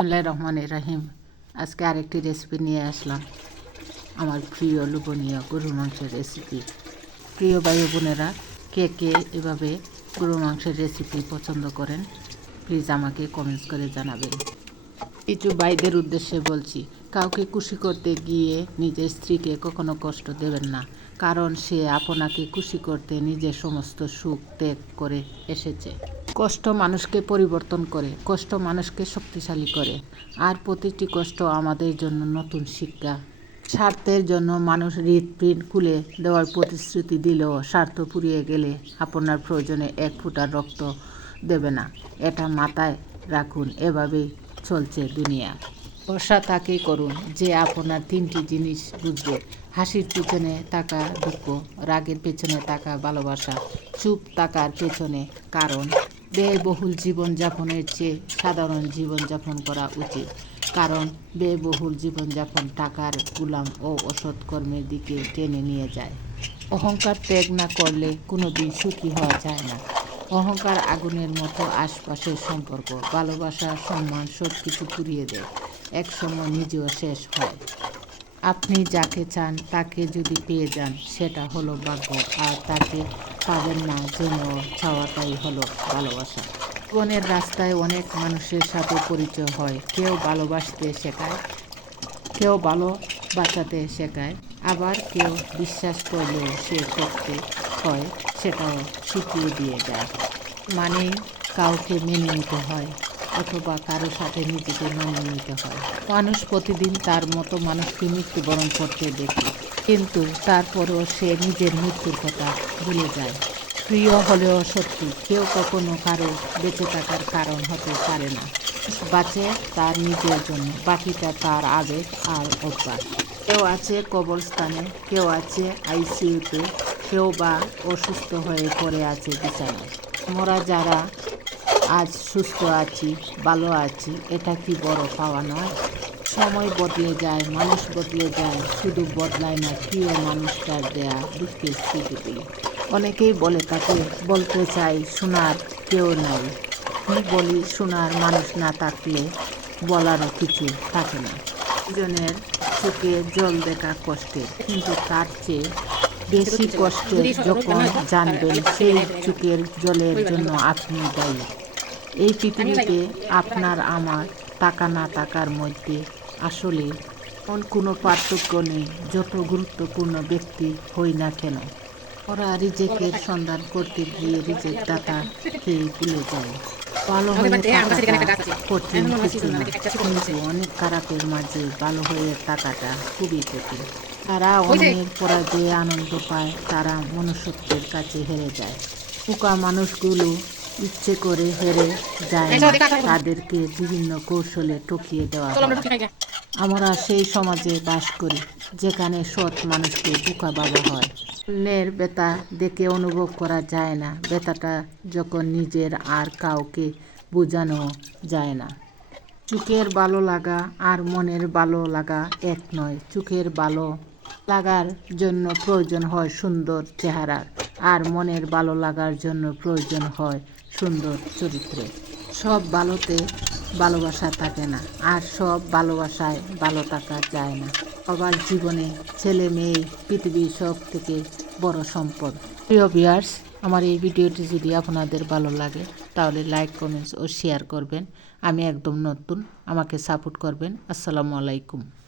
বিসমুল্লাহ রহমানের রাহিম। আজকে আরেকটি রেসিপি নিয়ে আসলাম। আমার প্রিয় লোভনীয় গরুর মাংসের রেসিপি প্রিয় ভাই বোনেরা, কে কে এভাবে গরুর মাংসের রেসিপি পছন্দ করেন প্লিজ আমাকে কমেন্টস করে জানাবেন। কিছু বাইদের উদ্দেশ্যে বলছি, কাউকে খুশি করতে গিয়ে নিজের স্ত্রীকে কখনো কষ্ট দেবেন না, কারণ সে আপনাকে খুশি করতে নিজের সমস্ত সুখ ত্যাগ করে এসেছে। কষ্ট মানুষকে পরিবর্তন করে, কষ্ট মানুষকে শক্তিশালী করে। আর প্রতিটি কষ্ট আমাদের জন্য নতুন শিক্ষা। স্বার্থের জন্য মানুষ হৃদপিণ্ড খুলে দেওয়ার প্রতিশ্রুতি দিলেও স্বার্থ পুড়িয়ে গেলে আপনার প্রয়োজনে এক ফুটার রক্ত দেবে না। এটা মাথায় রাখুন, এভাবেই চলছে দুনিয়া। ভরসা তাকে করুন যে আপনার তিনটি জিনিস বুঝবে। হাসির পেছনে টাকা দুঃখ, রাগের পেছনে টাকা ভালোবাসা, চুপ টাকার পেছনে কারণ। ব্যয়বহুল জীবনযাপনের চেয়ে সাধারণ জীবনযাপন করা উচিত। কারণ ব্যয়বহুল জীবনযাপন টাকার গুলাম ও অসৎ কর্মের দিকে টেনে নিয়ে যায়। অহংকার ত্যাগ না করলে কোনো দিন সুখী হওয়া যায় না। অহংকার আগুনের মতো আশপাশের সম্পর্ক, ভালোবাসা, সম্মান সব কিছু পুড়িয়ে দেয়। একসময় নিজেও শেষ হয়। আপনি যাকে চান তাকে যদি পেয়ে যান, সেটা হলো ভাগ্য। আর তাকে পাবেন না, যেন চাওয়াটাই হলো ভালোবাসা। জীবনের রাস্তায় অনেক মানুষের সাথে পরিচয় হয়। কেউ ভালোবাসতে শেখায়, কেউ ভালো বাঁচাতে শেখায়। আবার কেউ বিশ্বাস করলেও সে করতে হয়, সেটাও শিখিয়ে দিয়ে যায়। মানে কাউকে মেনে নিতে হয়, অথবা কারও সাথে নিজেকে মানিয়ে নিতে হয়। মানুষ প্রতিদিন তার মতো মানুষকে মৃত্যুবরণ করতে দেখে। কিন্তু তারপরও সে নিজের মৃত্যুর কথা ভুলে যায়। প্রিয় হলেও সত্যি, কেউ কখনো কারও বেঁচে থাকার কারণ হতে পারে না। বাঁচে তার নিজের জন্য, বাকিটা তার আবেগ আর অভ্যাস। কেউ আছে কবরস্থানে, কেউ আছে আইসিইউতে, কেউ বা অসুস্থ হয়ে পড়ে আছে বিছানায়। আমরা যারা আজ সুস্থ আছি, ভালো আছি, এটা কি বড় পাওয়া নয়? সময় বদলে যায়, মানুষ বদলে যায়, শুধু বদলায় না, প্রিয় মানুষটার দেয়া দুঃখের স্মৃতিগুলি। অনেকেই বলে তাকে বলতে চাই শোনার কেউ নাই। বলি শোনার মানুষ না থাকলে বলারও কিছু থাকে না। দুজনের চোখে জল দেখা কষ্টের, কিন্তু তার চেয়ে বেশি কষ্টের যখন জানবেন সেই চোখের জলের জন্য আপনি দায়ী। এই পৃথিবীতে আপনার আমার টাকা না টাকার মধ্যে আসলে কোনো পার্থক্য নেই যত গুরুত্বপূর্ণ ব্যক্তি হই না কেন ওরা রিজেকের সন্ধান করতে গিয়ে রিজেক দাতাকে ভুলে যায়। ভালো হয়ে কঠিন কিছু না কিন্তু অনেক খারাপের মাঝে ভালো হয়ে টাকাটা খুবই কঠিন। তারা অন্যের পরাজয়ে আনন্দ পায় তারা মনুষ্যত্বের কাছে হেরে যায়। পোকা মানুষগুলো ইচ্ছে করে হেরে যায় তাদেরকে বিভিন্ন কৌশলে টকিয়ে দেওয়া হয় আমরা সেই সমাজে বাস করি, যেখানে সৎ মানুষকে বোকা বাবা হয়। অন্যের বেতা দেখে অনুভব করা যায় না। ব্যথাটা যখন নিজের আর কাউকে বোঝানো যায় না। চোখের ভালো লাগা আর মনের ভালো লাগা এক নয়। চোখের ভালো লাগার জন্য প্রয়োজন হয় সুন্দর চেহারার আর মনের ভালো লাগার জন্য প্রয়োজন হয় সুন্দর চরিত্রে। সব ভালোতে ভালোবাসা থাকে না। আর সব ভালোবাসায় ভালো থাকা যায় না। সবার জীবনে ছেলে মেয়ে, পৃথিবীর সব থেকে বড় সম্পদ। প্রিয় বিয়ার্স আমার এই ভিডিওটি যদি আপনাদের ভালো লাগে, তাহলে লাইক কমেন্টস ও শেয়ার করবেন। আমি একদম নতুন, আমাকে সাপোর্ট করবেন। আসসালামু আলাইকুম।